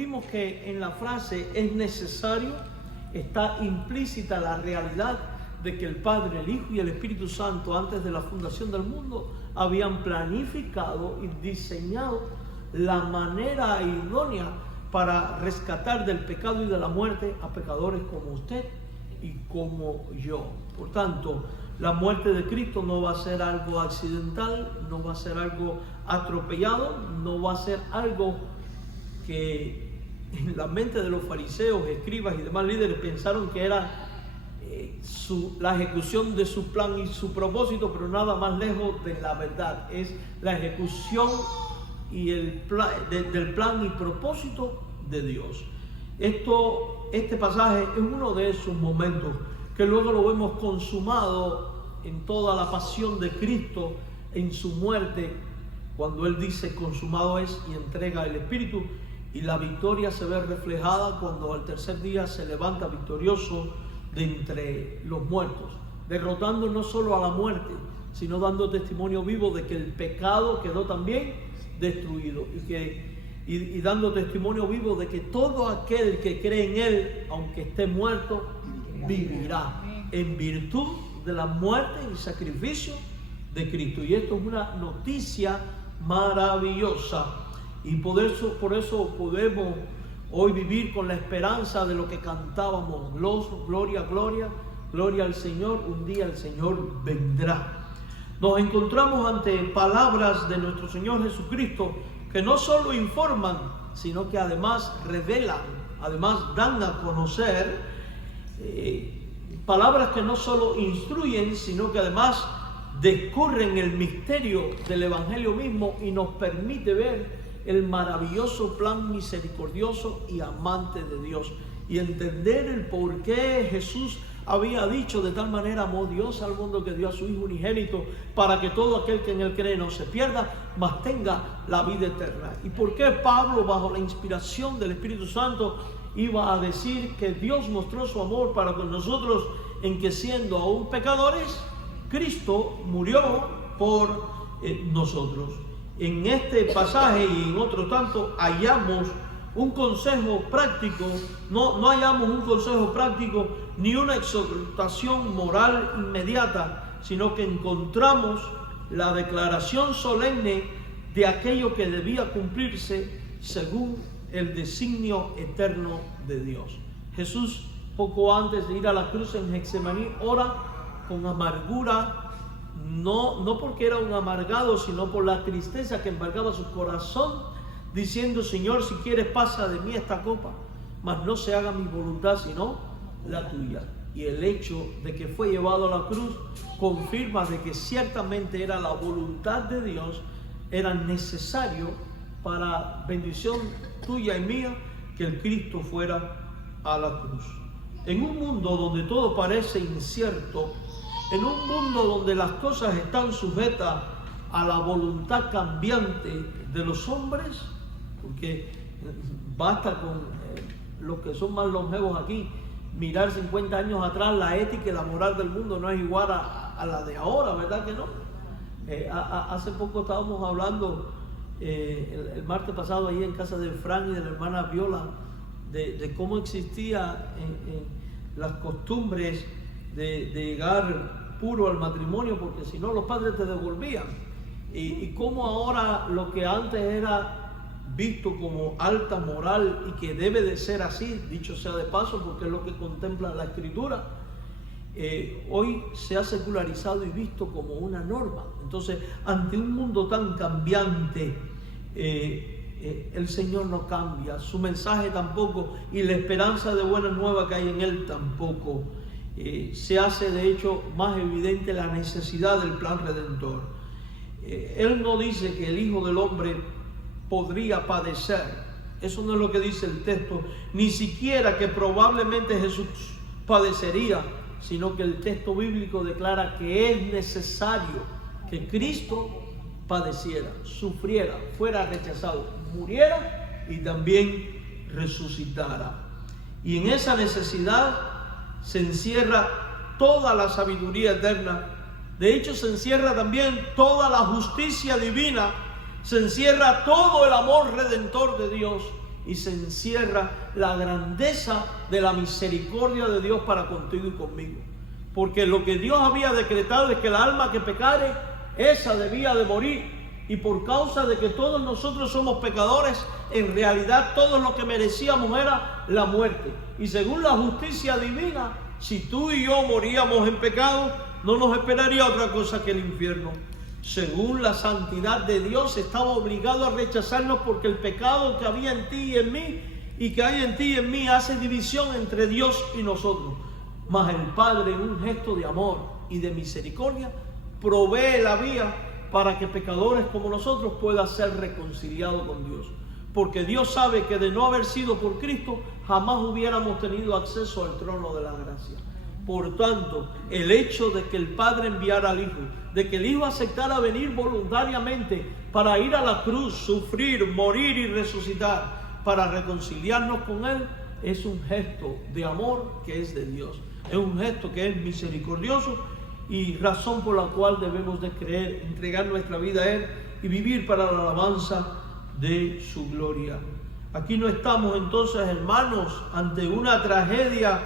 descubrimos que en la frase es necesario está implícita la realidad de que el Padre, el Hijo y el Espíritu Santo, antes de la fundación del mundo, habían planificado y diseñado la manera idónea para rescatar del pecado y de la muerte a pecadores como usted y como yo. Por tanto, la muerte de Cristo no va a ser algo accidental, no va a ser algo atropellado, no va a ser algo que en la mente de los fariseos, escribas y demás líderes pensaron que era la ejecución de su plan y su propósito, pero nada más lejos de la verdad. Es la ejecución y del plan y propósito de Dios. Este pasaje es uno de esos momentos que luego lo vemos consumado en toda la pasión de Cristo en su muerte, cuando Él dice consumado es y entrega el Espíritu, y la victoria se ve reflejada cuando al tercer día se levanta victorioso de entre los muertos, derrotando no solo a la muerte, sino dando testimonio vivo de que el pecado quedó también destruido, y dando testimonio vivo de que todo aquel que cree en Él, aunque esté muerto, vivirá en virtud de la muerte y sacrificio de Cristo. Y esto es una noticia maravillosa, y por eso podemos hoy vivir con la esperanza de lo que cantábamos: gloria, gloria, gloria al Señor, un día el Señor vendrá. Nos encontramos ante palabras de nuestro Señor Jesucristo que no solo informan, sino que además revelan, además dan a conocer, palabras que no solo instruyen, sino que además descubren el misterio del Evangelio mismo y nos permite ver el maravilloso plan misericordioso y amante de Dios, y entender el por qué Jesús había dicho: de tal manera amó Dios al mundo que dio a su Hijo unigénito, para que todo aquel que en Él cree no se pierda, mas tenga la vida eterna. Y por qué Pablo, bajo la inspiración del Espíritu Santo, iba a decir que Dios mostró su amor para con nosotros, en que siendo aún pecadores, Cristo murió por nosotros. En este pasaje y en otro tanto hallamos un consejo práctico, no hallamos un consejo práctico ni una exhortación moral inmediata, sino que encontramos la declaración solemne de aquello que debía cumplirse según el designio eterno de Dios. Jesús, poco antes de ir a la cruz en Getsemaní, ora con amargura, no porque era un amargado, sino por la tristeza que embargaba su corazón, diciendo: Señor, si quieres, pasa de mí esta copa, mas no se haga mi voluntad sino la tuya. Y el hecho de que fue llevado a la cruz confirma de que ciertamente era la voluntad de Dios, era necesario para bendición tuya y mía que el Cristo fuera a la cruz. En un mundo donde todo parece incierto, en un mundo donde las cosas están sujetas a la voluntad cambiante de los hombres, porque basta con los que son más longevos aquí mirar 50 años atrás, la ética y la moral del mundo no es igual a la de ahora, ¿verdad que no? Hace poco estábamos hablando, el martes pasado, ahí en casa de Fran y de la hermana Viola, de cómo existía las costumbres de llegar puro al matrimonio, porque si no los padres te devolvían, y cómo ahora lo que antes era visto como alta moral y que debe de ser así, dicho sea de paso, porque es lo que contempla la Escritura, hoy se ha secularizado y visto como una norma. Entonces, ante un mundo tan cambiante, el Señor no cambia, su mensaje tampoco, y la esperanza de buena nueva que hay en Él tampoco. Se hace de hecho más evidente la necesidad del plan redentor. Él no dice que el Hijo del Hombre podría padecer, eso no es lo que dice el texto, ni siquiera que probablemente Jesús padecería, sino que el texto bíblico declara que es necesario que Cristo padeciera, sufriera, fuera rechazado, muriera y también resucitara. Y en esa necesidad se encierra toda la sabiduría eterna. De hecho, se encierra también toda la justicia divina, se encierra todo el amor redentor de Dios, y se encierra la grandeza de la misericordia de Dios para contigo y conmigo. Porque lo que Dios había decretado es que el alma que pecare, esa debía de morir. Y por causa de que todos nosotros somos pecadores, en realidad todo lo que merecíamos era la muerte. Y según la justicia divina, si tú y yo moríamos en pecado, no nos esperaría otra cosa que el infierno. Según la santidad de Dios, estaba obligado a rechazarnos porque el pecado que había en ti y en mí, y que hay en ti y en mí, hace división entre Dios y nosotros. Mas el Padre, en un gesto de amor y de misericordia, provee la vía para que pecadores como nosotros puedan ser reconciliados con Dios. Porque Dios sabe que de no haber sido por Cristo, jamás hubiéramos tenido acceso al trono de la gracia. Por tanto, el hecho de que el Padre enviara al Hijo, de que el Hijo aceptara venir voluntariamente para ir a la cruz, sufrir, morir y resucitar, para reconciliarnos con Él, es un gesto de amor que es de Dios. Es un gesto que es misericordioso y razón por la cual debemos de creer, entregar nuestra vida a Él y vivir para la alabanza de su gloria. Aquí no estamos entonces, hermanos, ante una tragedia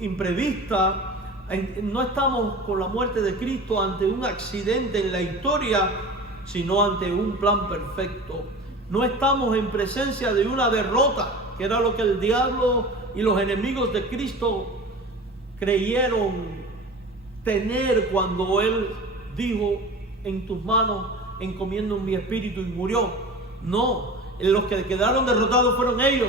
imprevista, no estamos con la muerte de Cristo ante un accidente en la historia, sino ante un plan perfecto. No estamos en presencia de una derrota, que era lo que el diablo y los enemigos de Cristo creyeron tener cuando Él dijo: en tus manos encomiendo mi espíritu, y murió. No, los que quedaron derrotados fueron ellos.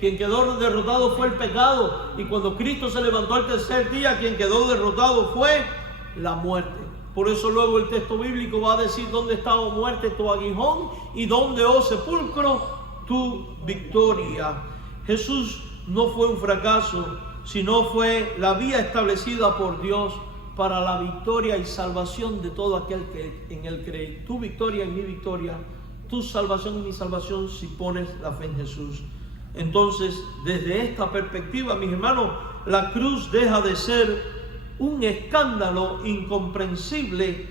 Quien quedó derrotado fue el pecado, y cuando Cristo se levantó al tercer día, quien quedó derrotado fue la muerte. Por eso luego el texto bíblico va a decir: ¿dónde está, oh muerte, tu aguijón? ¿Y dónde, oh sepulcro, tu victoria? Jesús no fue un fracaso, sino fue la vía establecida por Dios para la victoria y salvación de todo aquel que en Él cree. Tu victoria y mi victoria, tu salvación y mi salvación, si pones la fe en Jesús. Entonces, desde esta perspectiva, mis hermanos, la cruz deja de ser un escándalo incomprensible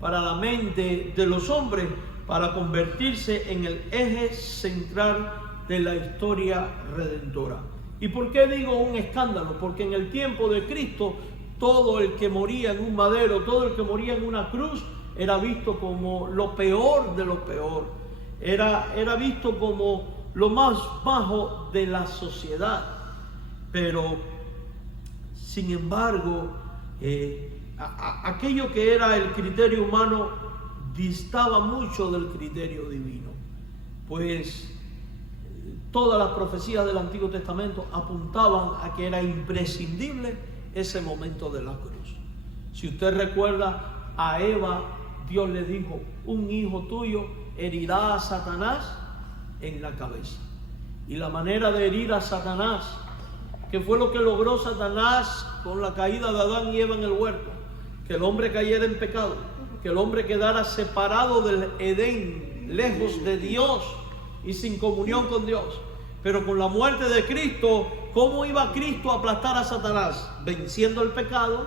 para la mente de los hombres, para convertirse en el eje central de la historia redentora. ¿Y por qué digo un escándalo? Porque en el tiempo de Cristo, todo el que moría en un madero, todo el que moría en una cruz, era visto como lo peor de lo peor. Era visto como lo más bajo de la sociedad. Pero, sin embargo, aquello que era el criterio humano distaba mucho del criterio divino. Pues todas las profecías del Antiguo Testamento apuntaban a que era imprescindible ese momento de la cruz. Si usted recuerda, a Eva Dios le dijo: un hijo tuyo herirá a Satanás en la cabeza. Y la manera de herir a Satanás, que fue lo que logró Satanás con la caída de Adán y Eva en el huerto, que el hombre cayera en pecado, que el hombre quedara separado del Edén, lejos de Dios y sin comunión con Dios. Pero con la muerte de Cristo, ¿cómo iba Cristo a aplastar a Satanás? Venciendo el pecado,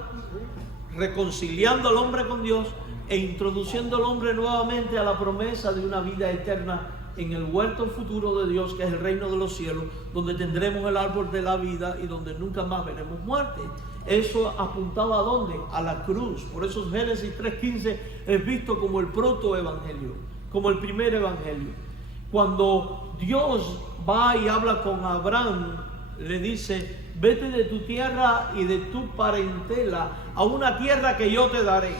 reconciliando al hombre con Dios e introduciendo al hombre nuevamente a la promesa de una vida eterna en el huerto futuro de Dios, que es el reino de los cielos, donde tendremos el árbol de la vida y donde nunca más veremos muerte. Eso apuntaba ¿a dónde? A la cruz. Por eso Génesis 3:15 es visto como el protoevangelio, como el primer evangelio. Cuando Dios va y habla con Abraham, le dice: vete de tu tierra y de tu parentela a una tierra que yo te daré.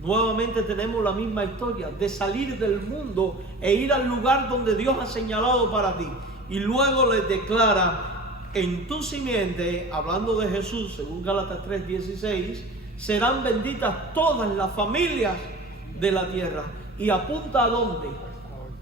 Nuevamente tenemos la misma historia de salir del mundo e ir al lugar donde Dios ha señalado para ti. Y luego le declara: en tu simiente, hablando de Jesús, según Gálatas 3:16, serán benditas todas las familias de la tierra. Y apunta ¿a dónde?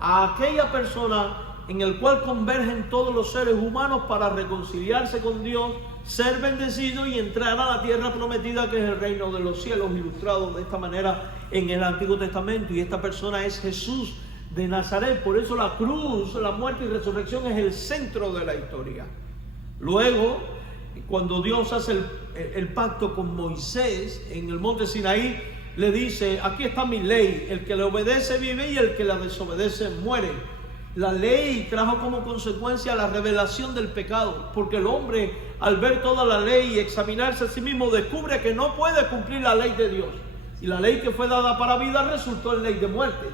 A aquella persona en el cual convergen todos los seres humanos para reconciliarse con Dios, ser bendecido y entrar a la tierra prometida, que es el reino de los cielos, ilustrado de esta manera en el Antiguo Testamento. Y esta persona es Jesús de Nazaret. Por eso la cruz, la muerte y resurrección es el centro de la historia. Luego, cuando Dios hace el pacto con Moisés en el monte Sinaí, le dice: aquí está mi ley, el que le obedece vive y el que la desobedece muere. La ley trajo como consecuencia la revelación del pecado, porque el hombre, al ver toda la ley y examinarse a sí mismo, descubre que no puede cumplir la ley de Dios. Y la ley que fue dada para vida resultó en ley de muerte.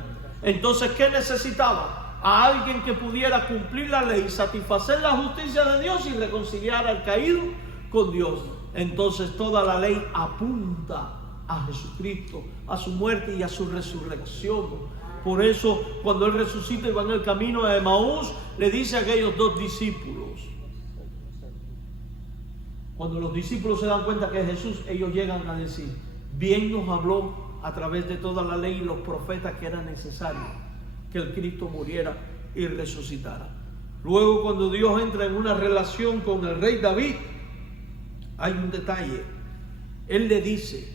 Entonces, ¿qué necesitaba? A alguien que pudiera cumplir la ley, satisfacer la justicia de Dios y reconciliar al caído con Dios. Entonces, toda la ley apunta a Jesucristo, a su muerte y a su resurrección. Por eso, cuando Él resucita y va en el camino a Emaús, le dice a aquellos dos discípulos. Cuando los discípulos se dan cuenta que es Jesús, ellos llegan a decir: bien nos habló a través de toda la ley y los profetas que era necesario que el Cristo muriera y resucitara. Luego, cuando Dios entra en una relación con el rey David, hay un detalle. Él le dice: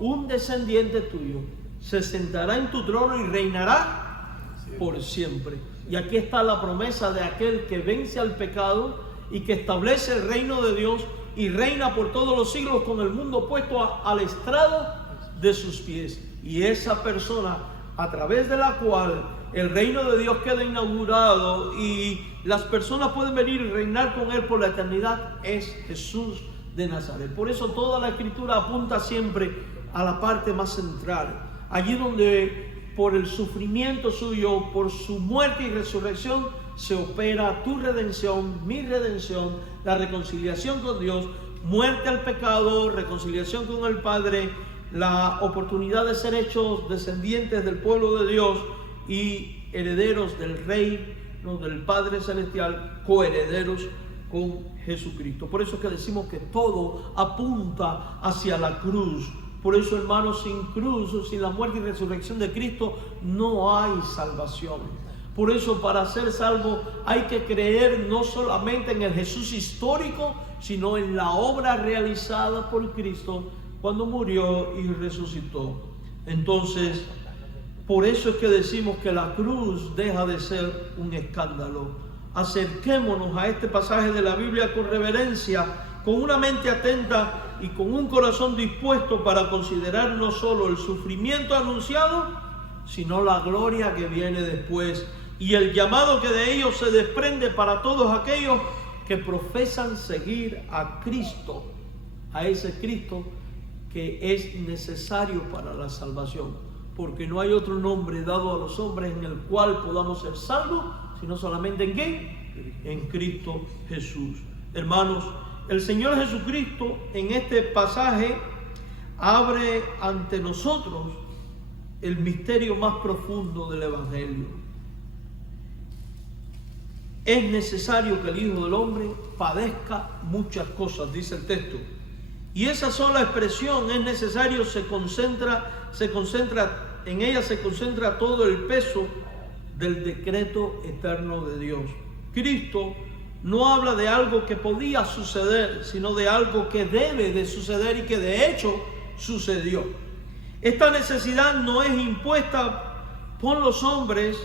un descendiente tuyo se sentará en tu trono y reinará por siempre. Y aquí está la promesa de aquel que vence al pecado y que establece el reino de Dios y reina por todos los siglos, con el mundo puesto al estrado de sus pies. Y esa persona, a través de la cual el reino de Dios queda inaugurado y las personas pueden venir y reinar con Él por la eternidad, es Jesús de Nazaret. Por eso toda la Escritura apunta siempre a la parte más central, allí donde por el sufrimiento suyo, por su muerte y resurrección, se opera tu redención, mi redención, la reconciliación con Dios, muerte al pecado, reconciliación con el Padre, la oportunidad de ser hechos descendientes del pueblo de Dios y herederos del Rey, ¿no?, del Padre Celestial, coherederos con Jesucristo. Por eso es que decimos que todo apunta hacia la cruz. Por eso, hermanos, sin cruz, sin la muerte y resurrección de Cristo, no hay salvación. Por eso, para ser salvo hay que creer no solamente en el Jesús histórico, sino en la obra realizada por Cristo cuando murió y resucitó. Entonces, por eso es que decimos que la cruz deja de ser un escándalo. Acerquémonos a este pasaje de la Biblia con reverencia, con una mente atenta y con un corazón dispuesto para considerar no solo el sufrimiento anunciado, sino la gloria que viene después y el llamado que de ellos se desprende para todos aquellos que profesan seguir a Cristo, a ese Cristo que es necesario para la salvación, porque no hay otro nombre dado a los hombres en el cual podamos ser salvos, sino solamente ¿en qué? En Cristo Jesús. Hermanos, el Señor Jesucristo en este pasaje abre ante nosotros el misterio más profundo del Evangelio. Es necesario que el Hijo del Hombre padezca muchas cosas, dice el texto. Y esa sola expresión, es necesario, en ella se concentra todo el peso del decreto eterno de Dios. Cristo no habla de algo que podía suceder, sino de algo que debe de suceder y que de hecho sucedió. Esta necesidad no es impuesta por los hombres,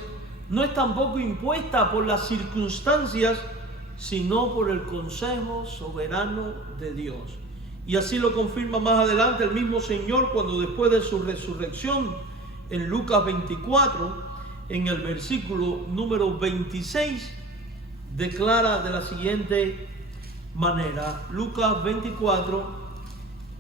no es tampoco impuesta por las circunstancias, sino por el consejo soberano de Dios. Y así lo confirma más adelante el mismo Señor cuando, después de su resurrección, en Lucas 24, en el versículo número 26, declara de la siguiente manera. Lucas 24,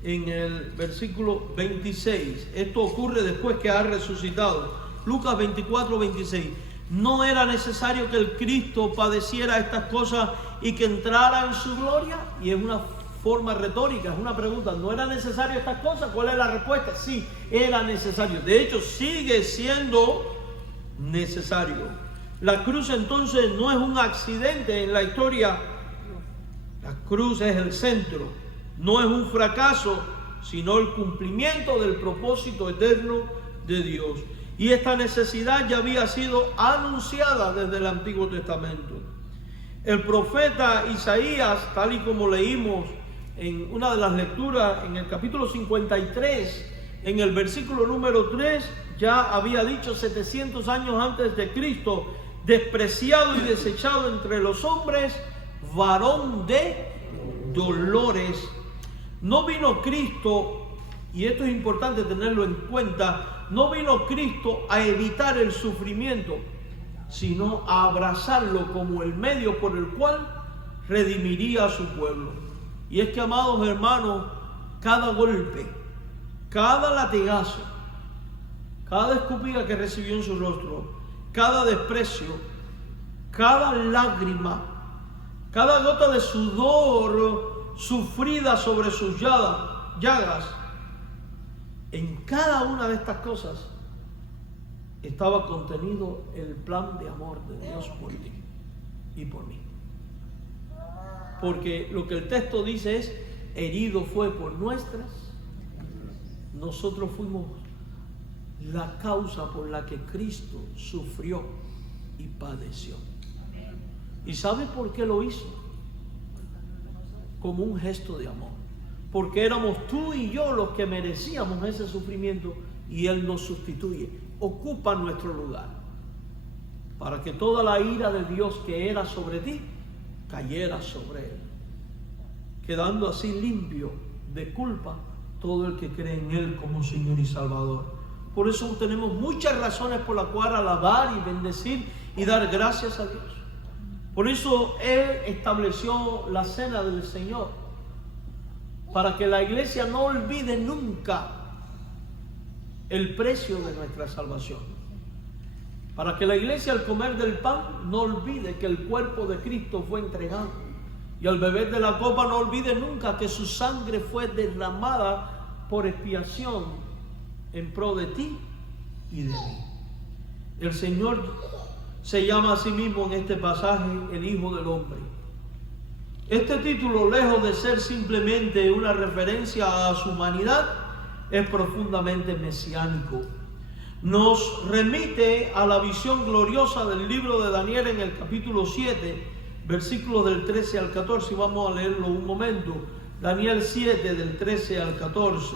en el versículo 26. Esto ocurre después que ha resucitado. Lucas 24, 26. ¿No era necesario que el Cristo padeciera estas cosas y que entrara en su gloria? Y es una forma retórica, es una pregunta. ¿No era necesario estas cosas? ¿Cuál es la respuesta? Sí, era necesario. De hecho, sigue siendo necesario. La cruz entonces no es un accidente en la historia. La cruz es el centro. No es un fracaso, sino el cumplimiento del propósito eterno de Dios. Y esta necesidad ya había sido anunciada desde el Antiguo Testamento. El profeta Isaías, tal y como leímos en una de las lecturas, en el capítulo 53, en el versículo número 3, ya había dicho 700 años antes de Cristo: despreciado y desechado entre los hombres, varón de dolores. No vino Cristo, y esto es importante tenerlo en cuenta, no vino Cristo a evitar el sufrimiento. sino a abrazarlo como el medio por el cual redimiría a su pueblo. Y es que, amados hermanos, cada golpe, cada latigazo, cada escupida que recibió en su rostro, cada desprecio, cada lágrima, cada gota de sudor sufrida sobre sus llagas, en cada una de estas cosas estaba contenido el plan de amor de Dios por ti y por mí. Porque lo que el texto dice es: herido fue por nuestras, nosotros fuimos la causa por la que Cristo sufrió y padeció. ¿Y sabe por qué lo hizo? Como un gesto de amor. Porque éramos tú y yo los que merecíamos ese sufrimiento, y Él nos sustituye, ocupa nuestro lugar, para que toda la ira de Dios que era sobre ti cayera sobre Él, quedando así limpio de culpa todo el que cree en Él como Señor y Salvador. Por eso tenemos muchas razones por las cuales alabar y bendecir y dar gracias a Dios. Por eso Él estableció la cena del Señor, para que la iglesia no olvide nunca el precio de nuestra salvación. Para que la iglesia, al comer del pan, no olvide que el cuerpo de Cristo fue entregado. Y al beber de la copa no olvide nunca que su sangre fue derramada por expiación en pro de ti y de mí. El Señor se llama a sí mismo en este pasaje el Hijo del Hombre. Este título, lejos de ser simplemente una referencia a su humanidad, es profundamente mesiánico. Nos remite a la visión gloriosa del libro de Daniel en el capítulo 7, versículos del 13 al 14. Y vamos a leerlo un momento. Daniel 7, del 13 al 14.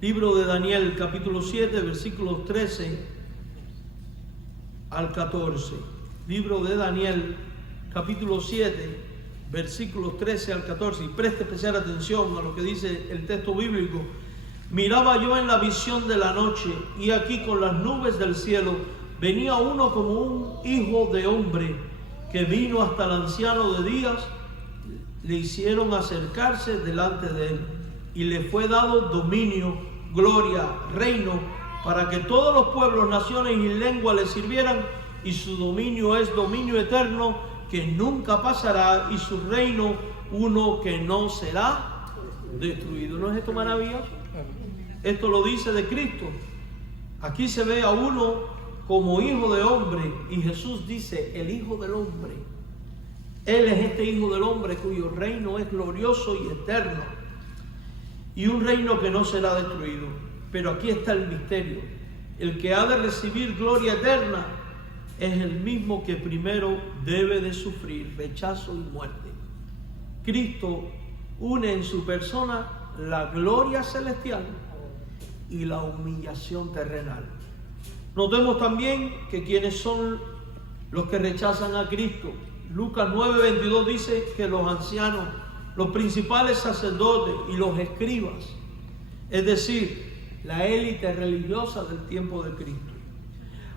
Libro de Daniel, capítulo 7, versículos 13 al 14. Libro de Daniel, capítulo 7, versículos 13 al 14. Y preste especial atención a lo que dice el texto bíblico. Miraba yo en la visión de la noche, y aquí con las nubes del cielo venía uno como un hijo de hombre, que vino hasta el anciano de días. Le hicieron acercarse delante de él, y le fue dado dominio, gloria, reino, para que todos los pueblos, naciones y lenguas le sirvieran. Y su dominio es dominio eterno, que nunca pasará, y su reino uno que no será destruido. ¿No es esto maravilloso? Esto lo dice de Cristo. Aquí se ve a uno como hijo de hombre, y Jesús dice el Hijo del Hombre. Él es este Hijo del Hombre cuyo reino es glorioso y eterno, y un reino que no será destruido. Pero aquí está el misterio. El que ha de recibir gloria eterna es el mismo que primero debe de sufrir rechazo y muerte. Cristo une en su persona la gloria celestial y la humillación terrenal. Notemos también que quienes son los que rechazan a Cristo. Lucas 9:22 dice que los ancianos, los principales sacerdotes y los escribas, es decir, la élite religiosa del tiempo de Cristo,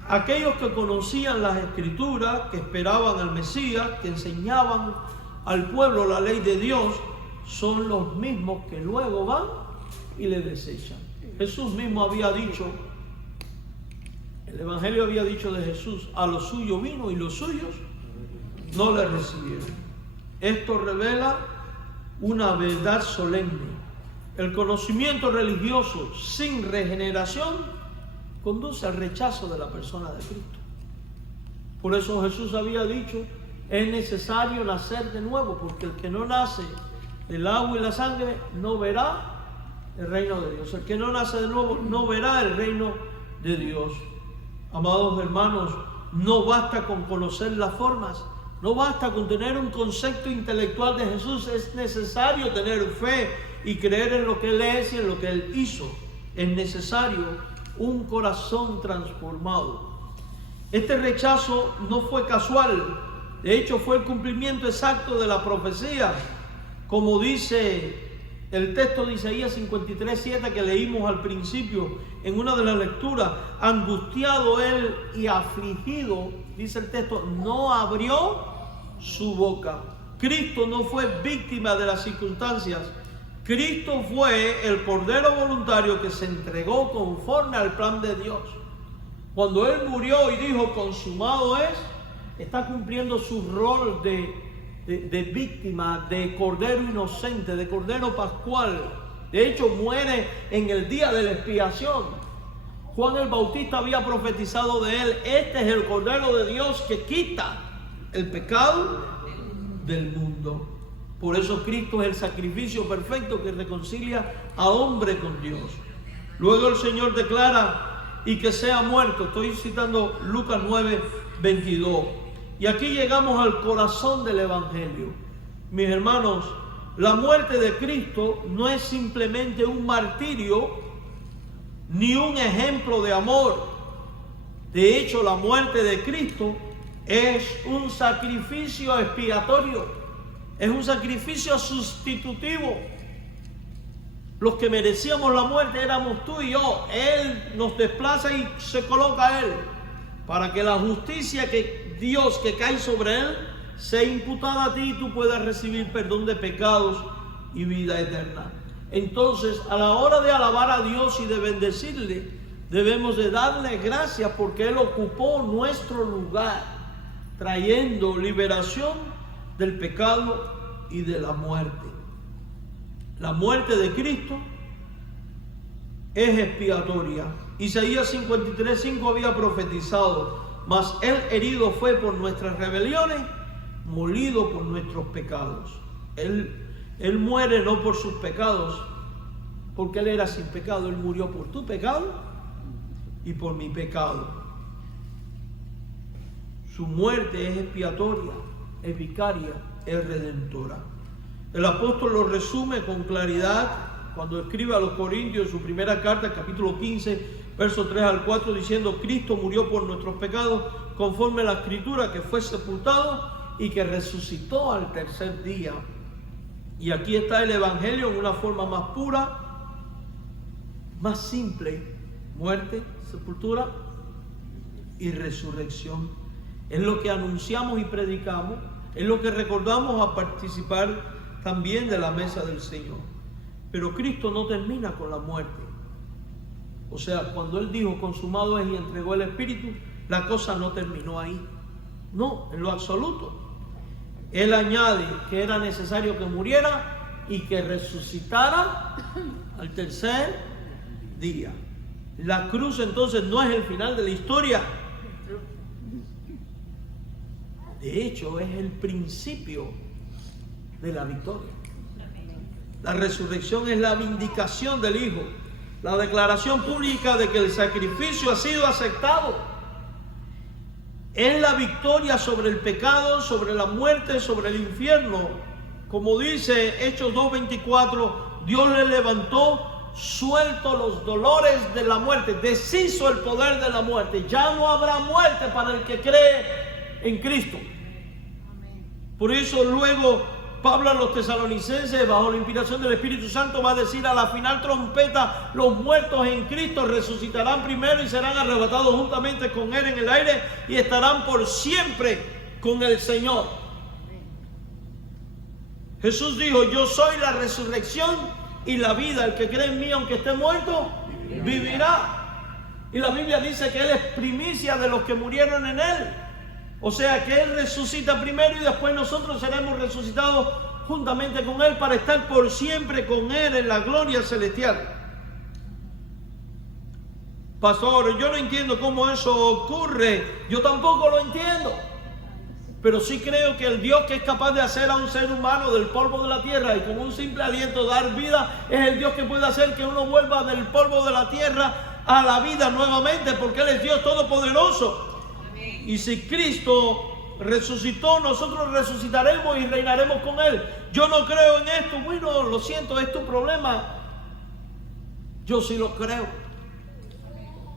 aquellos que conocían las Escrituras, que esperaban al Mesías, que enseñaban al pueblo la ley de Dios, son los mismos que luego van y le desechan. Jesús mismo había dicho, el Evangelio había dicho de Jesús: a los suyos vino y los suyos no le recibieron. Esto revela una verdad solemne. El conocimiento religioso sin regeneración conduce al rechazo de la persona de Cristo. Por eso Jesús había dicho: es necesario nacer de nuevo, porque el que no nace del agua y la sangre no verá el reino de Dios. El que no nace de nuevo no verá el reino de Dios. Amados hermanos, no basta con conocer las formas, no basta con tener un concepto intelectual de Jesús. Es necesario tener fe y creer en lo que Él es y en lo que Él hizo. Es necesario un corazón transformado. Este rechazo no fue casual. De hecho, fue el cumplimiento exacto de la profecía. Como dice El texto de Isaías 53:7 que leímos al principio en una de las lecturas, angustiado él y afligido, dice el texto, no abrió su boca. Cristo no fue víctima de las circunstancias. Cristo fue el Cordero voluntario que se entregó conforme al plan de Dios. Cuando Él murió y dijo, consumado es, está cumpliendo su rol de víctima, de Cordero inocente, de Cordero pascual. De hecho, muere en el día de la expiación. Juan el Bautista había profetizado de Él, este es el Cordero de Dios que quita el pecado del mundo. Por eso Cristo es el sacrificio perfecto que reconcilia a hombre con Dios. Luego el Señor declara, y que sea muerto. Estoy citando Lucas 9:22. Y aquí llegamos al corazón del Evangelio. Mis hermanos, la muerte de Cristo no es simplemente un martirio ni un ejemplo de amor. De hecho, la muerte de Cristo es un sacrificio expiatorio, es un sacrificio sustitutivo. Los que merecíamos la muerte éramos tú y yo. Él nos desplaza y se coloca a Él, para que la justicia que Dios que cae sobre Él sea imputada a ti y tú puedas recibir perdón de pecados y vida eterna. Entonces, a la hora de alabar a Dios y de bendecirle, debemos de darle gracias porque Él ocupó nuestro lugar, trayendo liberación del pecado y de la muerte. La muerte de Cristo es expiatoria. Isaías 53:5 había profetizado, mas Él herido fue por nuestras rebeliones, molido por nuestros pecados. Él muere no por sus pecados, porque Él era sin pecado. Él murió por tu pecado y por mi pecado. Su muerte es expiatoria, es vicaria, es redentora. El apóstol lo resume con claridad cuando escribe a los Corintios su primera carta, capítulo 15, versos 3 al 4, diciendo: Cristo murió por nuestros pecados conforme a la Escritura, que fue sepultado y que resucitó al tercer día. Y aquí está el Evangelio en una forma más pura, más simple: muerte, sepultura y resurrección. Es lo que anunciamos y predicamos, es lo que recordamos a participar también de la mesa del Señor. Pero Cristo no termina con la muerte. O sea, cuando Él dijo consumado es y entregó el Espíritu, la cosa no terminó ahí. No, en lo absoluto. Él añade que era necesario que muriera y que resucitara al tercer día. La cruz entonces no es el final de la historia. De hecho, es el principio de la victoria. La resurrección es la vindicación del Hijo, la declaración pública de que el sacrificio ha sido aceptado. Es la victoria sobre el pecado, sobre la muerte, sobre el infierno. Como dice Hechos 2:24, Dios le levantó suelto los dolores de la muerte, deshizo el poder de la muerte. Ya no habrá muerte para el que cree en Cristo. Por eso luego Pablo a los tesalonicenses, bajo la inspiración del Espíritu Santo, va a decir: a la final trompeta, los muertos en Cristo resucitarán primero y serán arrebatados juntamente con Él en el aire y estarán por siempre con el Señor. Jesús dijo: yo soy la resurrección y la vida. El que cree en mí, aunque esté muerto, vivirá. Y la Biblia dice que Él es primicia de los que murieron en Él. O sea que Él resucita primero y después nosotros seremos resucitados juntamente con Él para estar por siempre con Él en la gloria celestial. Pastor, yo no entiendo cómo eso ocurre. Yo tampoco lo entiendo. Pero sí creo que el Dios que es capaz de hacer a un ser humano del polvo de la tierra y con un simple aliento dar vida, es el Dios que puede hacer que uno vuelva del polvo de la tierra a la vida nuevamente, porque Él es Dios todopoderoso. Y si Cristo resucitó, nosotros resucitaremos y reinaremos con Él. Yo no creo en esto. Bueno, lo siento, es tu problema. Yo sí lo creo.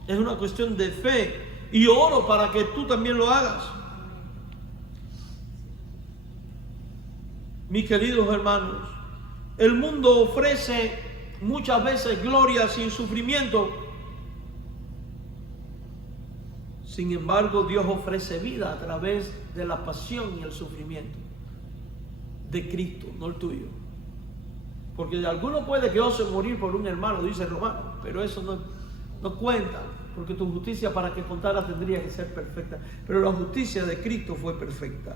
Es una cuestión de fe. Y oro para que tú también lo hagas. Mis queridos hermanos, El mundo ofrece muchas veces gloria sin sufrimiento. Sin embargo, Dios ofrece vida a través de la pasión y el sufrimiento de Cristo, no el tuyo. Porque alguno puede que ose morir por un hermano, dice Romano, pero eso no cuenta, porque tu justicia para que contara tendría que ser perfecta. Pero la justicia de Cristo fue perfecta.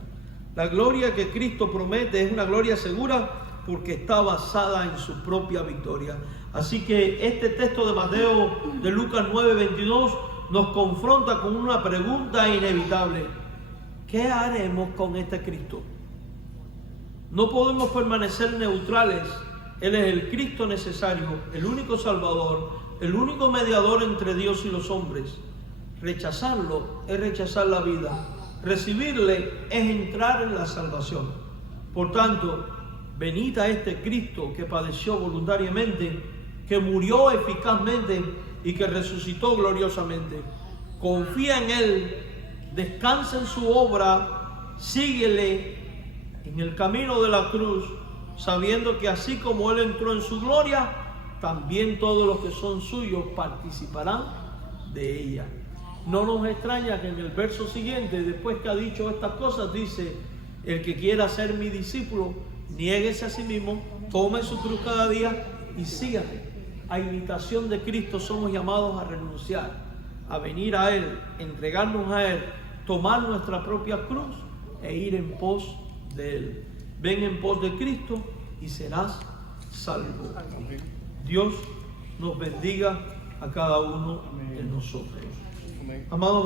La gloria que Cristo promete es una gloria segura porque está basada en su propia victoria. Así que este texto de Mateo, de Lucas 9:22, nos confronta con una pregunta inevitable. ¿Qué haremos con este Cristo? No podemos permanecer neutrales. Él es el Cristo necesario, el único Salvador, el único mediador entre Dios y los hombres. Rechazarlo es rechazar la vida. Recibirle es entrar en la salvación. Por tanto, venid a este Cristo que padeció voluntariamente, que murió eficazmente y que resucitó gloriosamente. Confía en Él, descansa en su obra, síguele en el camino de la cruz, sabiendo que así como Él entró en su gloria, también todos los que son suyos participarán de ella. No nos extraña que en el verso siguiente, después que ha dicho estas cosas, dice: el que quiera ser mi discípulo, niéguese a sí mismo, tome su cruz cada día y sígame. A imitación de Cristo somos llamados a renunciar, a venir a Él, entregarnos a Él, tomar nuestra propia cruz e ir en pos de Él. Ven en pos de Cristo y serás salvo. Dios nos bendiga a cada uno de nosotros. Amados